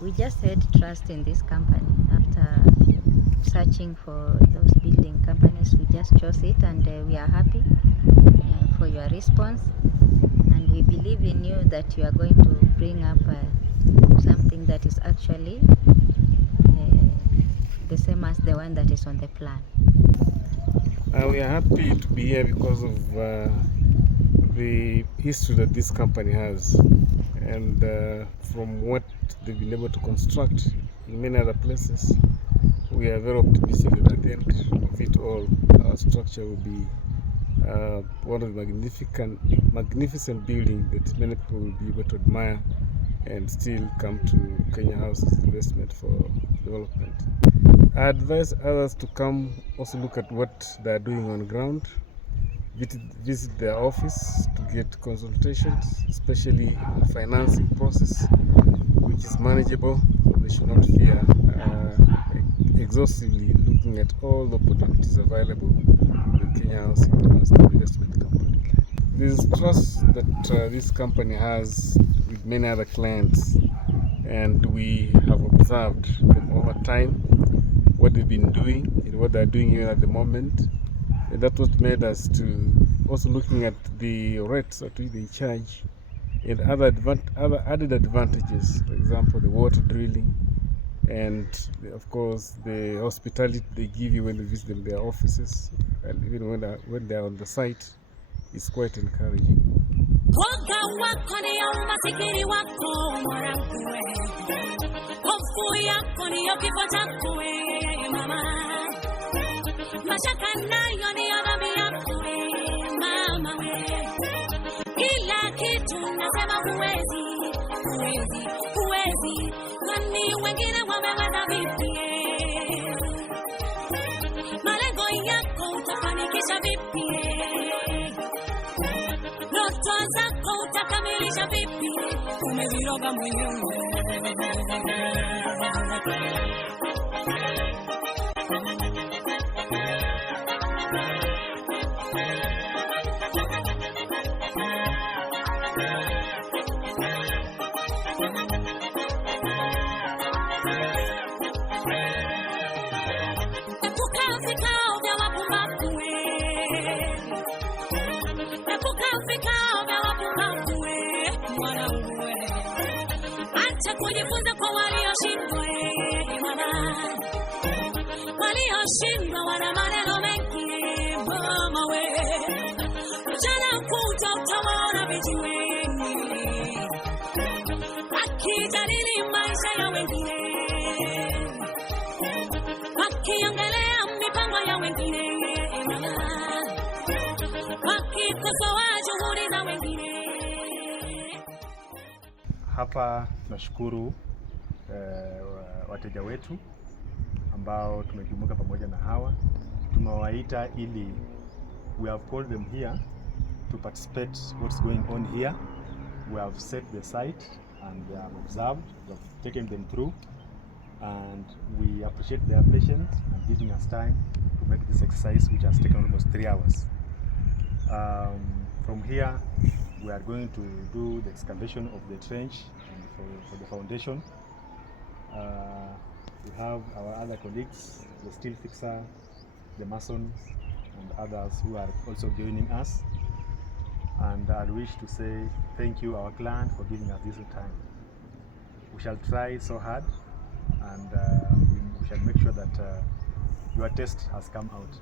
we just had trust in this company. After searching for those building companies, we just chose it, and we are happy for your response. And we believe in you that you are going to bring up something that is actually the same as the one that is on the plan. We are happy to be here because of the history that this company has, and from what they've been able to construct in many other places, we are very optimistic that at the end of it all, our structure will be one of the magnificent buildings that many people will be able to admire and still come to Kenya House as investment for development. I advise others to come also look at what they are doing on ground, visit their office to get consultations, especially on the financing process, which is manageable. They should not fear exhaustively looking at all the opportunities available with Kenya House as an investment company. There is trust that this company has with many other clients, and we have observed them over time, what they've been doing and what they're doing here at the moment. And that's what made us to also looking at the rates that they charge and other added advantages, for example, the water drilling, and of course the hospitality they give you when you visit them, their offices, and even when they're on the site, is quite encouraging. Woga wako ni umasikini wako mwanangu, hofu yako ni kifo chako mama, mashaka nayo ni adhabu yako mama we, kila kitu nasema huwezi, kwani wengine wameweza vipi? Malengo yako utafanikisha vipi? Ndoto zako utakamilisha vipi? Umeviroga mwenyewe. Kujifunza kwa walioshindwa walioshindwa wana maneno mengi mama we, mchana kuta utawaona vijiweni wakijadili maisha ya wengine, wakiongelea mipango ya wengine, wakikosoa juhudi za wengine. Hapa tunashukuru wateja wetu ambao tumejumuika pamoja na hawa. Tumewaita ili we have called them here to participate what's going on here. We have set the site and they have observed, we have taken them through, and we appreciate their patience and giving us time to make this exercise, which has taken almost 3 hours. From here we are going to do the excavation of the trench and for the foundation. We have our other colleagues, the steel fixer, the masons, and others who are also joining us. And I wish to say thank you, our client, for giving us this time. We shall try so hard, and we shall make sure that your test has come out.